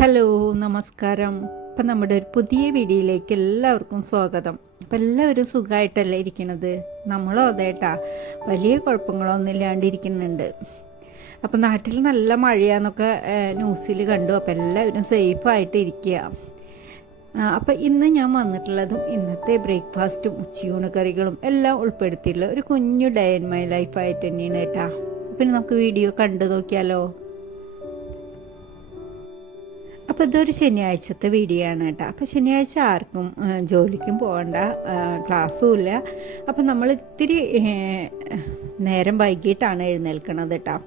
Hello, നമസ്കാരം. അപ്പം നമ്മുടെ ഒരു പുതിയ വീഡിയോയിലേക്ക് എല്ലാവർക്കും സ്വാഗതം. അപ്പം എല്ലാവരും സുഖമായിട്ടല്ലേ ഇരിക്കണത്? നമ്മളോ അതേട്ടാ വലിയ കുഴപ്പങ്ങളൊന്നും ഇല്ലാണ്ടിരിക്കുന്നുണ്ട്. അപ്പം നാട്ടിൽ നല്ല മഴയാന്നൊക്കെ ന്യൂസിൽ കണ്ടു. അപ്പം എല്ലാവരും സേഫായിട്ട് ഇരിക്കുക. അപ്പം ഇന്ന് ഞാൻ വന്നിട്ടുള്ളതും ഇന്നത്തെ ബ്രേക്ക്ഫാസ്റ്റും ഉച്ചയൂണ് കറികളും എല്ലാം ഉൾപ്പെടുത്തിയിട്ടുള്ള ഒരു കുഞ്ഞു ഡേ ഇൻ മൈ ലൈഫായിട്ട് തന്നെയാണ് കേട്ടാ. അപ്പം നമുക്ക് വീഡിയോ കണ്ടു നോക്കിയാലോ. അപ്പോൾ ഇതൊരു ശനിയാഴ്ചത്തെ വീഡിയോ ആണ് കേട്ടോ. അപ്പോൾ ശനിയാഴ്ച ആർക്കും ജോലിക്കും പോകണ്ട, ക്ലാസ്സും ഇല്ല. അപ്പോൾ നമ്മൾ ഇത്തിരി നേരം വൈകിട്ടാണ് എഴുന്നേൽക്കണത് കേട്ടോ.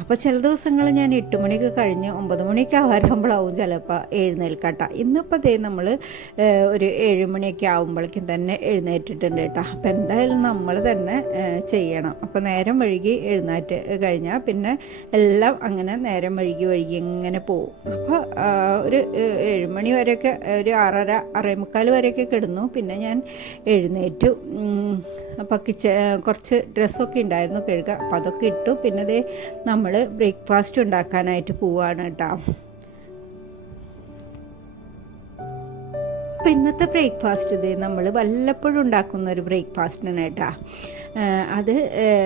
അപ്പോൾ ചില ദിവസങ്ങൾ ഞാൻ 8 മണിയൊക്കെ കഴിഞ്ഞ് 9 മണിയൊക്കെ ആകുമ്പോഴാവും ചിലപ്പോൾ എഴുന്നേൽക്കട്ടോ. ഇന്നിപ്പോൾ അതേ നമ്മൾ ഒരു 7 മണിയൊക്കെ ആകുമ്പോഴേക്കും തന്നെ എഴുന്നേറ്റിട്ടുണ്ട് കേട്ടോ. അപ്പോൾ എന്തായാലും നമ്മൾ തന്നെ ചെയ്യണം. അപ്പോൾ നേരം വഴുകി എഴുന്നേറ്റ് കഴിഞ്ഞാൽ പിന്നെ എല്ലാം അങ്ങനെ നേരം വഴുകി ഇങ്ങനെ പോവും. അപ്പോൾ ഒരു 7 മണി വരെയൊക്കെ, ഒരു 6:30 6:45 വരെയൊക്കെ കിടന്നു. പിന്നെ ഞാൻ എഴുന്നേറ്റു. അപ്പോൾ കുറച്ച് ഡ്രസ്സൊക്കെ ഉണ്ടായിരുന്നു കഴുകുക. അപ്പോൾ അതൊക്കെ ഇട്ടു. പിന്നെ അതേ നമ്മൾ ബ്രേക്ക്ഫാസ്റ്റ് ഉണ്ടാക്കാനായിട്ട് പോവുകയാണ് കേട്ടോ. അപ്പോൾ ഇന്നത്തെ ബ്രേക്ക്ഫാസ്റ്റ് ഇത് നമ്മൾ വല്ലപ്പോഴും ഉണ്ടാക്കുന്ന ഒരു ബ്രേക്ക്ഫാസ്റ്റാണ് കേട്ടോ. അത്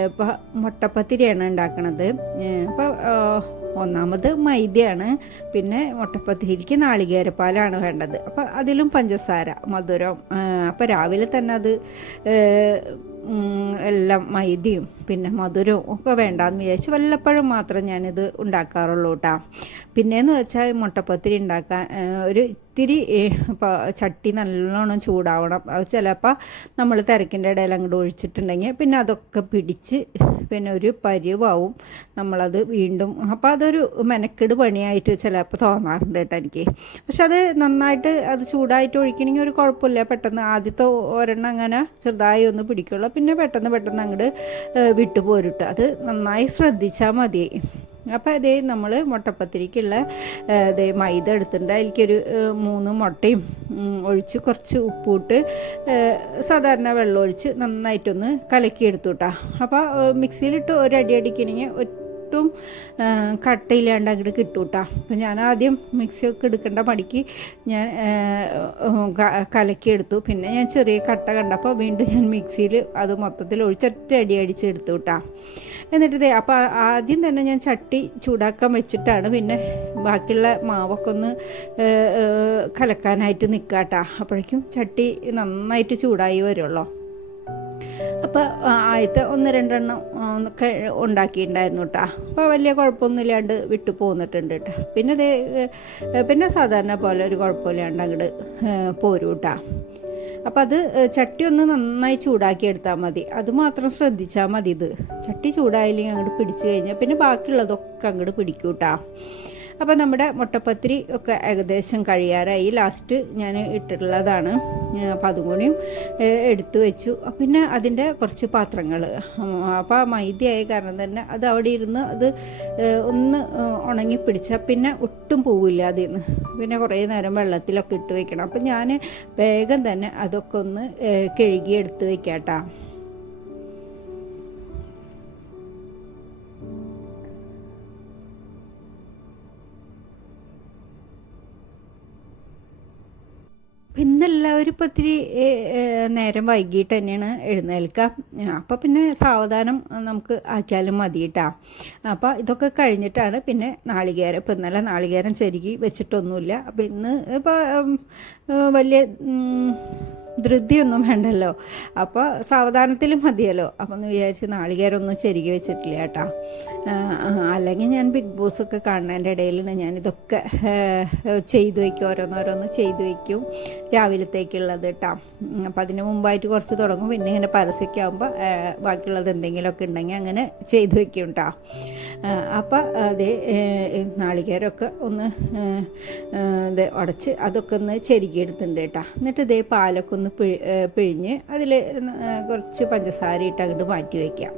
ഇപ്പോൾ മുട്ടപ്പത്തിരിയാണ് ഉണ്ടാക്കണത്. അപ്പോൾ ഒന്നാമത് മൈദയാണ്, പിന്നെ മുട്ടപ്പത്തിരിക്ക് നാളികേരപ്പാലാണ് വേണ്ടത്. അപ്പോൾ അതിലും പഞ്ചസാര, മധുരം. അപ്പോൾ രാവിലെ തന്നെ അത് എല്ലാം മൈദയും പിന്നെ മധുരവും ഒക്കെ വേണ്ടാന്ന് വിചാരിച്ച് വല്ലപ്പോഴും മാത്രം ഞാനിത് ഉണ്ടാക്കാറുള്ളൂ കേട്ടോ. പിന്നെയെന്ന് വെച്ചാൽ മുട്ടപ്പത്തിരി ഉണ്ടാക്കാൻ ഒരു ഇത്തിരി ചട്ടി നല്ലോണം ചൂടാവണം. അത് ചിലപ്പോൾ നമ്മൾ തിരക്കിൻ്റെ ഇടയിൽ അങ്ങോട്ട് ഒഴിച്ചിട്ടുണ്ടെങ്കിൽ പിന്നെ അതൊക്കെ പിടിച്ച് പിന്നെ ഒരു പരുവാവും നമ്മളത് വീണ്ടും. അപ്പോൾ അതൊരു മെനക്കെട് പണിയായിട്ട് ചിലപ്പോൾ തോന്നാറുണ്ട് കേട്ടോ എനിക്ക്. പക്ഷെ അത് നന്നായിട്ട് അത് ചൂടായിട്ട് ഒഴിക്കണമെങ്കിൽ ഒരു കുഴപ്പമില്ല. പെട്ടെന്ന് ആദ്യത്തെ ഒരെണ്ണം അങ്ങനെ ചെറുതായി ഒന്ന് പിടിക്കുള്ളൂ. പിന്നെ പെട്ടെന്ന് അങ്ങോട്ട് വിട്ടു പോരുട്ടോ. അത് നന്നായി ശ്രദ്ധിച്ചാൽ മതി. അപ്പോൾ അതേ നമ്മൾ മുട്ടപ്പത്തിരിക്കുള്ള മൈദ എടുത്തിട്ടുണ്ട്. അതിലേക്കൊരു 3 മുട്ടയും ഒഴിച്ച് കുറച്ച് ഉപ്പിട്ട് സാധാരണ വെള്ളം ഒഴിച്ച് നന്നായിട്ടൊന്ന് കലക്കിയെടുത്തു കേട്ടോ. അപ്പോൾ മിക്സിയിലിട്ട് ഒരടി അടിക്കണമെങ്കിൽ ഒട്ടും കട്ടയില്ലാണ്ട് അങ്ങോട്ട് കിട്ടും കേട്ടോ. അപ്പം ഞാൻ ആദ്യം മിക്സിയൊക്കെ എടുക്കേണ്ട മടിക്ക് ഞാൻ കലക്കിയെടുത്തു. പിന്നെ ഞാൻ ചെറിയ കട്ട കണ്ടപ്പോൾ വീണ്ടും ഞാൻ മിക്സിയിൽ അത് മൊത്തത്തിൽ ഒഴിച്ചൊറ്റ അടി അടിച്ചെടുത്തു കേട്ടോ. എന്നിട്ട് അപ്പോൾ ആദ്യം തന്നെ ഞാൻ ചട്ടി ചൂടാക്കാൻ വെച്ചിട്ടാണ് പിന്നെ ബാക്കിയുള്ള മാവൊക്കെ ഒന്ന് കലക്കാനായിട്ട് നിൽക്കുക കേട്ടോ. അപ്പോഴേക്കും ചട്ടി നന്നായിട്ട് ചൂടായി വരുമല്ലോ. അപ്പോൾ ആദ്യത്തെ 1-2 എണ്ണം ഒക്കെ ഉണ്ടാക്കിയിട്ടുണ്ടായിരുന്നു കേട്ടോ. അപ്പോൾ വലിയ കുഴപ്പമൊന്നുമില്ലാണ്ട് വിട്ടു പോന്നിട്ടുണ്ട് കേട്ടോ. പിന്നെ സാധാരണ പോലെ ഒരു കുഴപ്പമില്ലാണ്ട് അങ്ങോട്ട് പോരും കേട്ടോ. അപ്പോൾ അത് ചട്ടി ഒന്ന് നന്നായി ചൂടാക്കി എടുത്താൽ മതി. അതുമാത്രം ശ്രദ്ധിച്ചാൽ മതി. ഇത് ചട്ടി ചൂടായില്ലെങ്കിൽ അങ്ങോട്ട് പിടിച്ചു കഴിഞ്ഞാൽ പിന്നെ ബാക്കിയുള്ളതൊക്കെ അങ്ങോട്ട് പിടിക്കും കേട്ടോ. അപ്പോൾ നമ്മുടെ മുട്ടപ്പത്തിരി ഒക്കെ ഏകദേശം കഴിയാറായി. ലാസ്റ്റ് ഞാൻ ഇട്ടിട്ടുള്ളതാണ്. അപ്പോൾ അതും കൂടിയും എടുത്തു വെച്ചു. പിന്നെ അതിൻ്റെ കുറച്ച് പാത്രങ്ങൾ, അപ്പോൾ മൈദയായ കാരണം തന്നെ അത് അവിടെ ഇരുന്ന് അത് ഒന്ന് ഉണങ്ങി പിടിച്ചാൽ പിന്നെ ഒട്ടും പോവില്ല അതിൽ നിന്ന്. പിന്നെ കുറേ നേരം വെള്ളത്തിലൊക്കെ ഇട്ട് വെക്കണം. അപ്പോൾ ഞാൻ വേഗം തന്നെ അതൊക്കെ ഒന്ന് കഴുകി എടുത്ത് വെക്കാം കേട്ടോ. പിന്നെ എല്ലാവരും ഇപ്പോൾ ഇത്തിരി നേരം വൈകിട്ട് തന്നെയാണ് എഴുന്നേൽക്കുക. അപ്പോൾ പിന്നെ സാവധാനം നമുക്ക് ആക്കിയാലും മതി കേട്ടോ. അപ്പോൾ ഇതൊക്കെ കഴിഞ്ഞിട്ടാണ് പിന്നെ നാളികേരം. ഇപ്പോൾ ഇന്നലെ നാളികേരം ചെരുകി വെച്ചിട്ടൊന്നുമില്ല. അപ്പോൾ ഇന്ന് ഇപ്പോൾ വലിയ ധൃതിയൊന്നും വേണ്ടല്ലോ, അപ്പോൾ സാവധാനത്തിലും മതിയല്ലോ. അപ്പോൾ ഒന്ന് വിചാരിച്ച് നാളികേരമൊന്നും ചെരുകി വെച്ചിട്ടില്ല കേട്ടോ. അല്ലെങ്കിൽ ഞാൻ ബിഗ് ബോസൊക്കെ കാണുന്നതിൻ്റെ ഇടയിലാണ് ഞാനിതൊക്കെ ചെയ്തു വയ്ക്കും, ഓരോന്നോരോന്ന് ചെയ്തു വയ്ക്കും രാവിലത്തേക്കുള്ളത് കേട്ടോ. അപ്പോൾ അതിന് മുമ്പായിട്ട് കുറച്ച് തുടങ്ങും. പിന്നെ ഇങ്ങനെ പരസ്യമൊക്കെ ആകുമ്പോൾ ബാക്കിയുള്ളത് എന്തെങ്കിലുമൊക്കെ ഉണ്ടെങ്കിൽ അങ്ങനെ ചെയ്തു വയ്ക്കും കേട്ടോ. അപ്പോൾ അതേ നാളികേരമൊക്കെ ഒന്ന് ഉടച്ച് അതൊക്കെ ഒന്ന് ചെരുകിയെടുത്തിട്ടുണ്ട് കേട്ടോ. എന്നിട്ട് ഇതേ പാലൊക്കെ ഒന്ന് പിഴിഞ്ഞ് അതിൽ കുറച്ച് പഞ്ചസാര ഇട്ട് അങ്ങോട്ട് മാറ്റി വയ്ക്കാം.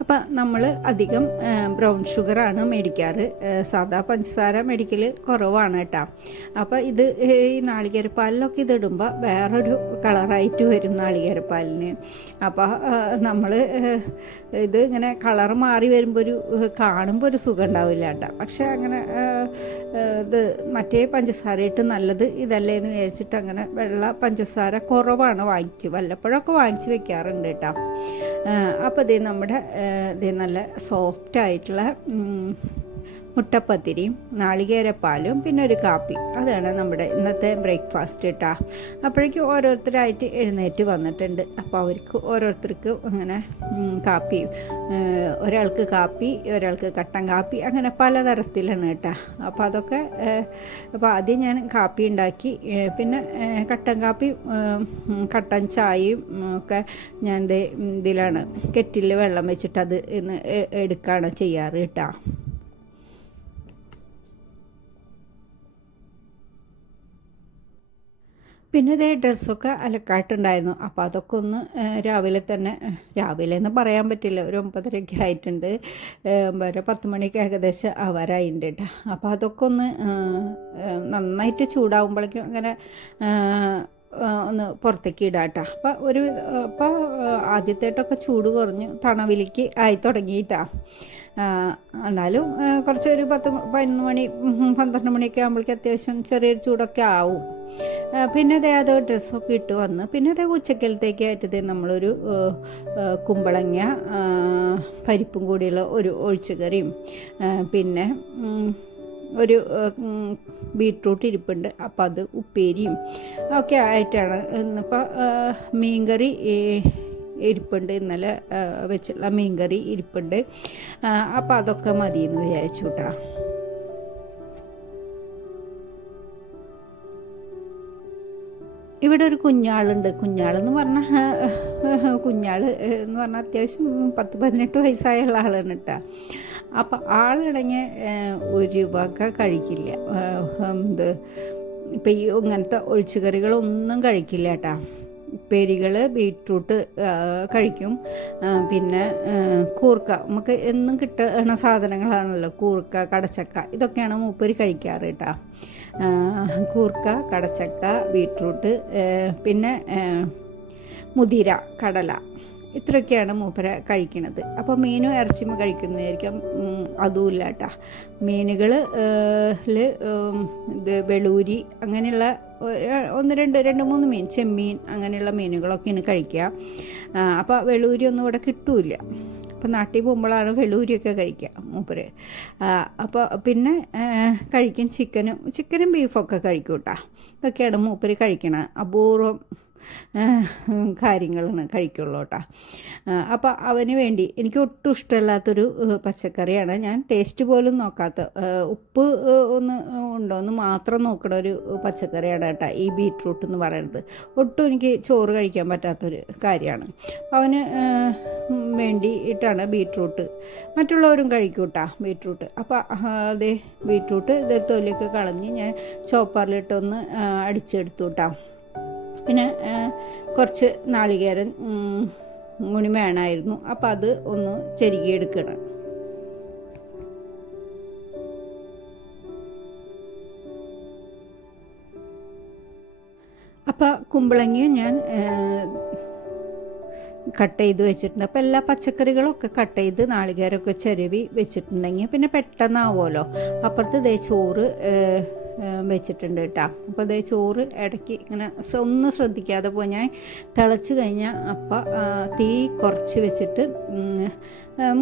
അപ്പം നമ്മൾ അധികം ബ്രൗൺ ഷുഗറാണ് മേടിക്കാറ്, സാധാ പഞ്ചസാര മേടിക്കൽ കുറവാണ് കേട്ടോ. അപ്പോൾ ഇത് ഈ നാളികേരപ്പാലിലൊക്കെ ഇതിടുമ്പോൾ വേറൊരു കളറായിട്ട് വരും നാളികേരപ്പാലിന്. അപ്പോൾ നമ്മൾ ഇത് ഇങ്ങനെ കളർ മാറി വരുമ്പോൾ കാണുമ്പോൾ ഒരു സുഖം ഉണ്ടാവില്ല കേട്ടോ. പക്ഷേ അങ്ങനെ ഇത് മറ്റേ പഞ്ചസാര ഇട്ട് നല്ലത് ഇതല്ലേ എന്ന് വിചാരിച്ചിട്ട് അങ്ങനെ വെള്ള പഞ്ചസാര കുറവാണ് വല്ലപ്പോഴൊക്കെ വാങ്ങിച്ച് വെക്കാറുണ്ട് കേട്ടോ. അപ്പോൾ ഇത് നമ്മുടെ ഇത് നല്ല സോഫ്റ്റായിട്ടുള്ള മുട്ടപ്പത്തിരിയും നാളികേരപ്പാലും പിന്നെ ഒരു കാപ്പി, അതാണ് നമ്മുടെ ഇന്നത്തെ ബ്രേക്ക്ഫാസ്റ്റ് കേട്ടോ. അപ്പോഴേക്കും ഓരോരുത്തരായിട്ട് എഴുന്നേറ്റ് വന്നിട്ടുണ്ട്. അപ്പോൾ അവർക്ക് ഓരോരുത്തർക്ക് അങ്ങനെ കാപ്പി, ഒരാൾക്ക് കാപ്പി, ഒരാൾക്ക് കട്ടൻ കാപ്പി, അങ്ങനെ പലതരത്തിലാണ് കേട്ടോ. അപ്പോൾ അതൊക്കെ അപ്പോൾ ആദ്യം ഞാൻ കാപ്പി ഉണ്ടാക്കി, പിന്നെ കട്ടൻ കാപ്പി കട്ടൻ ചായയും ഒക്കെ ഞാൻ ഇതിലാണ് കെറ്റിൽ വെള്ളം വെച്ചിട്ട് അത് ഇന്ന് എടുക്കുകയാണ് ചെയ്യാറ് കേട്ടോ. പിന്നെ ഇതേ ഡ്രസ്സൊക്കെ അലക്കായിട്ടുണ്ടായിരുന്നു. അപ്പോൾ അതൊക്കെ ഒന്ന് രാവിലെ എന്ന് പറയാൻ പറ്റില്ല, ഒരു 9:30 ആയിട്ടുണ്ട്, 10 മണിക്ക് ഏകദേശം ആവാറായിട്ടുണ്ട് കേട്ടോ. അപ്പോൾ അതൊക്കെ ഒന്ന് നന്നായിട്ട് ചൂടാവുമ്പോഴേക്കും അങ്ങനെ ഒന്ന് പുറത്തേക്ക് ഇടാം കേട്ടോ. അപ്പോൾ ആദ്യത്തേട്ടൊക്കെ ചൂട് കുറഞ്ഞ് തണവിലേക്ക് ആയി തുടങ്ങിയിട്ടാ. എന്നാലും കുറച്ചൊരു 11 മണി 12 മണിയൊക്കെ ആകുമ്പോഴേക്കും അത്യാവശ്യം ചെറിയൊരു ചൂടൊക്കെ ആവും. പിന്നെ അത് ഡ്രസ്സൊക്കെ ഇട്ട് വന്ന് പിന്നെ ഉച്ചക്കലത്തേക്കായിട്ട് നമ്മളൊരു കുമ്പളങ്ങ പരിപ്പും കൂടിയുള്ള ഒരു ഒഴിച്ചുകറിയും പിന്നെ ഒരു ബീറ്റ്റൂട്ട് ഇരിപ്പുണ്ട്, അപ്പോൾ അത് ഉപ്പേരിയും ഒക്കെ ആയിട്ടാണ് ഇന്നിപ്പോൾ. മീൻകറി ഇരിപ്പുണ്ട്, ഇന്നലെ വെച്ചുള്ള മീൻകറി ഇരിപ്പുണ്ട്. അപ്പോൾ അതൊക്കെ മതിയെന്ന് വിചാരിച്ചു കേട്ടോ. ഇവിടെ ഒരു കുഞ്ഞാളെന്ന് പറഞ്ഞാൽ അത്യാവശ്യം 10-18 വയസ്സായുള്ള ആളാണ് കേട്ടോ. അപ്പോൾ ആളിടങ്ങി ഒരു വക കഴിക്കില്ല, ഇപ്പം ഈ ഇങ്ങനത്തെ ഒഴിച്ചുകറികളൊന്നും കഴിക്കില്ല കേട്ടോ. ഉപ്പേരികൾ ബീറ്റ്റൂട്ട് കഴിക്കും, പിന്നെ കൂർക്ക, നമുക്ക് എന്നും കിട്ടുന്ന സാധനങ്ങളാണല്ലോ കൂർക്ക, കടച്ചക്ക, ഇതൊക്കെയാണ് മൂപ്പര് കഴിക്കാറ് കേട്ടോ. കൂർക്ക, കടച്ചക്ക, ബീറ്റ്റൂട്ട്, പിന്നെ മുതിര, കടല, ഇത്രയൊക്കെയാണ് മൂപ്പര കഴിക്കുന്നത്. അപ്പോൾ മീനും ഇറച്ചിയും കഴിക്കുന്നതായിരിക്കും, അതുമില്ല കേട്ടോ. മീനുകൾ ഇത് വെളൂരി അങ്ങനെയുള്ള 2-3 മീൻ, ചെമ്മീൻ അങ്ങനെയുള്ള മീനുകളൊക്കെയാണ് കഴിക്കുക. അപ്പോൾ വെളൂരി ഒന്നും ഇവിടെ കിട്ടൂല. അപ്പോൾ നാട്ടിൽ പോകുമ്പോഴാണ് വെളൂരിയൊക്കെ കഴിക്കുക മൂപ്പര്. അപ്പോൾ പിന്നെ കഴിക്കും ചിക്കനും ബീഫൊക്കെ കഴിക്കും കേട്ടോ. ഇതൊക്കെയാണ് മൂപ്പര് കഴിക്കണത്, അപൂർവം കാര്യങ്ങളാണ് കഴിക്കുള്ളൂ കേട്ടോ. അപ്പോൾ അവന് വേണ്ടി എനിക്ക് ഒട്ടും ഇഷ്ടമില്ലാത്തൊരു പച്ചക്കറിയാണ്, ഞാൻ ടേസ്റ്റ് പോലും നോക്കാത്ത, ഉപ്പ് ഒന്ന് ഉണ്ടോ എന്ന് മാത്രം നോക്കണ ഒരു പച്ചക്കറിയാണ് കേട്ടോ ഈ ബീറ്റ്റൂട്ട് എന്ന് പറയുന്നത്. ഒട്ടും എനിക്ക് ചോറ് കഴിക്കാൻ പറ്റാത്തൊരു കാര്യമാണ്. അവന് വേണ്ടിയിട്ടാണ് ബീറ്റ്റൂട്ട്. മറ്റുള്ളവരും കഴിക്കും കേട്ടോ ബീറ്റ്റൂട്ട്. അപ്പോൾ അതേ ബീറ്റ്റൂട്ട് തൊലിയൊക്കെ കളഞ്ഞ് ഞാൻ ചോപ്പറിലിട്ടൊന്ന് അടിച്ചെടുത്തു കേട്ടോ. പിന്നെ കുറച്ച് നാളികേരം കൂടി വേണമായിരുന്നു, അപ്പോൾ അത് ഒന്ന് ചെരുകിയെടുക്കണം. അപ്പോൾ കുമ്പളങ്ങയും ഞാൻ കട്ട് ചെയ്ത് വെച്ചിട്ടുണ്ട്. അപ്പോൾ എല്ലാ പച്ചക്കറികളൊക്കെ കട്ട് ചെയ്ത് നാളികേരമൊക്കെ ചിരവി വെച്ചിട്ടുണ്ടെങ്കിൽ പിന്നെ പെട്ടെന്നാവുമല്ലോ. അപ്പുറത്ത് ചോറ് വെച്ചിട്ടുണ്ട് കേട്ടോ. അപ്പോൾ ചോറ് ഇടയ്ക്ക് ഇങ്ങനെ ഒന്ന് ശ്രദ്ധിക്കാതെ പോയി ഞാൻ തിളച്ച് കഴിഞ്ഞാൽ അപ്പം തീ കുറച്ച് വെച്ചിട്ട്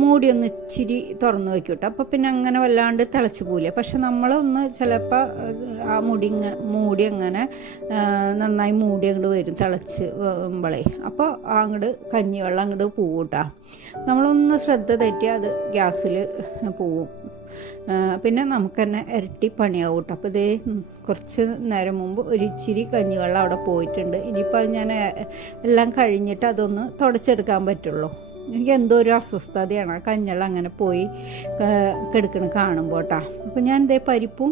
മൂടി ഒന്ന് ഇച്ചിരി തുറന്ന് വയ്ക്കും കേട്ടോ. അപ്പോൾ പിന്നെ അങ്ങനെ വല്ലാണ്ട് തിളച്ച് പോവില്ല. പക്ഷെ നമ്മളൊന്ന് ചിലപ്പോൾ ആ മൂടി അങ്ങനെ നന്നായി മൂടി അങ്ങോട്ട് വരും തിളച്ച് വരുമ്പോഴേ. അപ്പോൾ അങ്ങോട്ട് കഞ്ഞിവെള്ളം അങ്ങോട്ട് പോവും കേട്ടോ. നമ്മളൊന്ന് ശ്രദ്ധ തെറ്റിയാൽ അത് ഗ്യാസിൽ പോവും. പിന്നെ നമുക്ക് തന്നെ ഇരട്ടി പണിയാവും കേട്ടോ. അപ്പോൾ കുറച്ച് നേരം മുമ്പ് ഒരു ഇച്ചിരി കഞ്ഞിവെള്ളം അവിടെ പോയിട്ടുണ്ട്. ഇനിയിപ്പോൾ അത് ഞാൻ എല്ലാം കഴിഞ്ഞിട്ട് അതൊന്ന് തുടച്ചെടുക്കാൻ പറ്റുള്ളൂ. എനിക്ക് എന്തോ ഒരു അസ്വസ്ഥതയാണ് ആ കഞ്ഞിവെള്ളം അങ്ങനെ പോയി കിടക്കണം കാണുമ്പോൾ കേട്ടോ. അപ്പോൾ ഞാൻ പരിപ്പും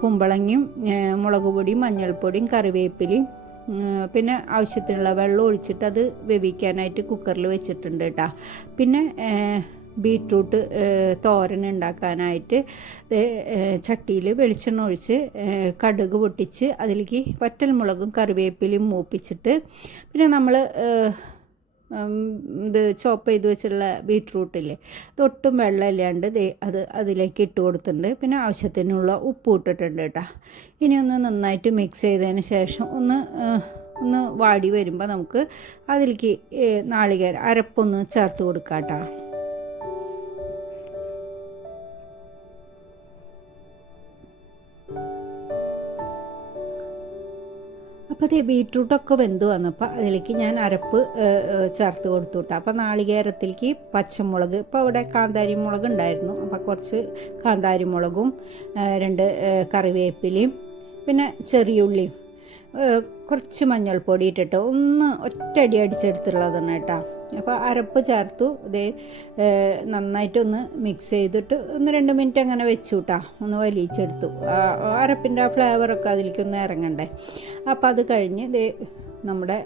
കുമ്പളങ്ങയും മുളക് പൊടിയും മഞ്ഞൾപ്പൊടിയും കറിവേപ്പിലയും പിന്നെ ആവശ്യത്തിനുള്ള വെള്ളം ഒഴിച്ചിട്ട് അത് വേവിക്കാനായിട്ട് കുക്കറിൽ വെച്ചിട്ടുണ്ട് കേട്ടോ. പിന്നെ ബീട്രൂട്ട് തോരൻ ഉണ്ടാക്കാനായിട്ട് ചട്ടിയിൽ വെളിച്ചെണ്ണ ഒഴിച്ച് കടുക് പൊട്ടിച്ച് അതിലേക്ക് വറ്റൽമുളകും കറിവേപ്പിലയും മൂപ്പിച്ചിട്ട് പിന്നെ നമ്മൾ ഇത് ചോപ്പ് ചെയ്ത് വെച്ചുള്ള ബീട്രൂട്ടില്ലേ തൊട്ടും വെള്ളമില്ലാണ്ട് അത് അതിലേക്ക് ഇട്ട് കൊടുത്തിട്ടുണ്ട്. പിന്നെ ആവശ്യത്തിനുള്ള ഉപ്പ് ഇട്ടിട്ടുണ്ട് കേട്ടോ. ഇനി ഒന്ന് നന്നായിട്ട് മിക്സ് ചെയ്തതിന് ശേഷം ഒന്ന് വാടി വരുമ്പോൾ നമുക്ക് അതിലേക്ക് നാളികേരം അരപ്പൊന്ന് ചേർത്ത് കൊടുക്കാം കേട്ടോ. അപ്പോൾ അതേ ബീട്രൂട്ടൊക്കെ വെന്ത് വന്നപ്പോൾ അതിലേക്ക് ഞാൻ അരപ്പ് ചേർത്ത് കൊടുത്തു കേട്ടോ. അപ്പോൾ നാളികേരത്തിലേക്ക് പച്ചമുളക്, ഇപ്പോൾ അവിടെ കാന്താരി മുളക് ഉണ്ടായിരുന്നു, അപ്പോൾ കുറച്ച് കാന്താരി മുളകും 2 കറിവേപ്പിലയും പിന്നെ ചെറിയുള്ളിയും കുറച്ച് മഞ്ഞൾപ്പൊടി ഇട്ടിട്ട് ഒറ്റയടി അടിച്ചെടുത്തുള്ളതാണ് കേട്ടോ. അപ്പോൾ അരപ്പ് ചേർത്തു. ഇതേ നന്നായിട്ടൊന്ന് മിക്സ് ചെയ്തിട്ട് 2 മിനിറ്റ് അങ്ങനെ വെച്ചു കേട്ടോ. ഒന്ന് വലിച്ചെടുത്തു. അരപ്പിൻ്റെ ആ ഫ്ലേവറൊക്കെ അതിലേക്കൊന്ന് ഇറങ്ങണ്ടേ. അപ്പോൾ അത് കഴിഞ്ഞ് ഇതേ നമ്മുടെ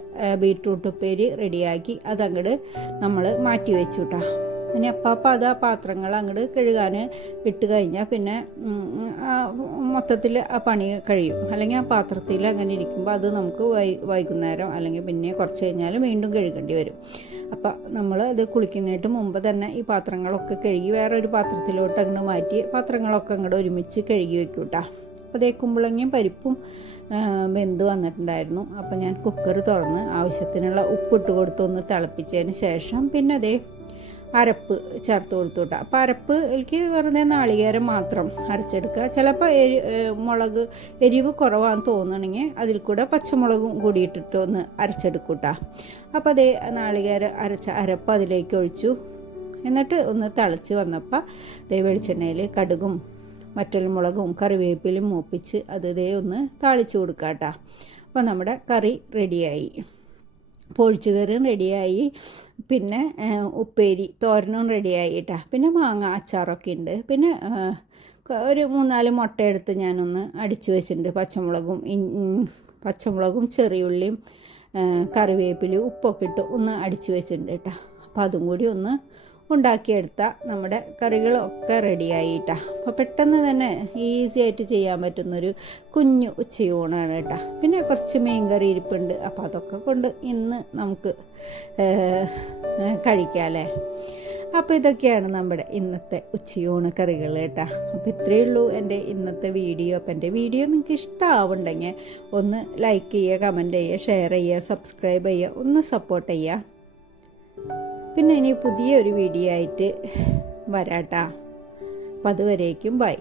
ബീട്രൂട്ട് ഉപ്പേരി റെഡിയാക്കി അതങ്ങോട്ട് നമ്മൾ മാറ്റി വെച്ചു കേട്ടോ. ഇനി അപ്പം അത് ആ പാത്രങ്ങൾ അങ്ങോട്ട് കഴുകാൻ ഇട്ട് കഴിഞ്ഞാൽ പിന്നെ മൊത്തത്തിൽ ആ പണി കഴിയും. അല്ലെങ്കിൽ ആ പാത്രത്തിൽ അങ്ങനെ ഇരിക്കുമ്പോൾ അത് നമുക്ക് വൈകുന്നേരം അല്ലെങ്കിൽ പിന്നെ കുറച്ച് കഴിഞ്ഞാൽ വീണ്ടും കഴുകേണ്ടി വരും. അപ്പം നമ്മൾ അത് കുളിക്കുന്നതിന് മുമ്പ് തന്നെ ഈ പാത്രങ്ങളൊക്കെ കഴുകി വേറൊരു പാത്രത്തിലോട്ട് അങ്ങോട്ട് മാറ്റി പാത്രങ്ങളൊക്കെ അങ്ങോട്ട് ഒരുമിച്ച് കഴുകി വെക്കും കേട്ടോ. അപ്പോൾ അതേ കുമ്പളങ്ങയും പരിപ്പും വെന്ത് വന്നിട്ടുണ്ടായിരുന്നു. അപ്പോൾ ഞാൻ കുക്കർ തുറന്ന് ആവശ്യത്തിനുള്ള ഉപ്പിട്ട് കൊടുത്തൊന്ന് തിളപ്പിച്ചതിന് ശേഷം പിന്നെ അതേ അരപ്പ് ചേർത്ത് കൊടുത്തു കേട്ടോ. അപ്പോൾ അരപ്പ് എനിക്ക് വെറുതെ നാളികേരം മാത്രം അരച്ചെടുക്കുക. ചിലപ്പോൾ എരിവ് കുറവാണെന്ന് തോന്നണമെങ്കിൽ അതിൽ കൂടെ പച്ചമുളകും കൂടി ഇട്ടിട്ട് ഒന്ന് അരച്ചെടുക്കും കേട്ടോ. അപ്പോൾ അതേ നാളികേരം അരച്ച അരപ്പ് അതിലേക്ക് ഒഴിച്ചു. എന്നിട്ട് ഒന്ന് തിളച്ച് വന്നപ്പോൾ വെളിച്ചെണ്ണയിൽ കടുകും വറ്റൽമുളകും കറിവേപ്പിലും മൂപ്പിച്ച് അത് ഒന്ന് താളിച്ച് കൊടുക്കുക കേട്ടോ. അപ്പോൾ നമ്മുടെ കറി റെഡിയായി, പൊഴിച്ചുകറിയും റെഡിയായി, പിന്നെ ഉപ്പേരി തോരനും റെഡിയായി കേട്ടോ. പിന്നെ മാങ്ങ അച്ചാറൊക്കെ ഉണ്ട്. പിന്നെ ഒരു 3-4 മുട്ട എടുത്ത് ഞാനൊന്ന് അടിച്ചു വെച്ചിട്ടുണ്ട്. പച്ചമുളകും ചെറിയുള്ളിയും കറിവേപ്പിലയും ഉപ്പൊക്കെ ഇട്ട് ഒന്ന് അടിച്ചു വെച്ചിട്ടുണ്ട് കേട്ടോ. അപ്പോൾ അതും കൂടി ഒന്ന് ഉണ്ടാക്കിയെടുത്താൽ നമ്മുടെ കറികളൊക്കെ റെഡിയായി കേട്ടോ. അപ്പോൾ പെട്ടെന്ന് തന്നെ ഈസി ആയിട്ട് ചെയ്യാൻ പറ്റുന്നൊരു കുഞ്ഞു ഉച്ചയൂണാണ് കേട്ടോ. പിന്നെ കുറച്ച് മീൻ കറി ഇരിപ്പുണ്ട്. അപ്പോൾ അതൊക്കെ കൊണ്ട് ഇന്ന് നമുക്ക് കഴിക്കാമല്ലേ. അപ്പോൾ ഇതൊക്കെയാണ് നമ്മുടെ ഇന്നത്തെ ഉച്ചയൂണ് കറികൾ കേട്ടോ. അപ്പോൾ ഇത്രയേ ഉള്ളൂ എൻ്റെ ഇന്നത്തെ വീഡിയോ. അപ്പോൾ എൻ്റെ വീഡിയോ നിങ്ങൾക്ക് ഇഷ്ടമാവുണ്ടെങ്കിൽ ഒന്ന് ലൈക്ക് ചെയ്യുക, കമൻറ്റ് ചെയ്യുക, ഷെയർ ചെയ്യുക, സബ്സ്ക്രൈബ് ചെയ്യുക, ഒന്ന് സപ്പോർട്ട് ചെയ്യുക. പിന്നെ ഇനി പുതിയൊരു വീഡിയോ ആയിട്ട് വരാട്ടാ. അപ്പം അതുവരേക്കും ബൈ.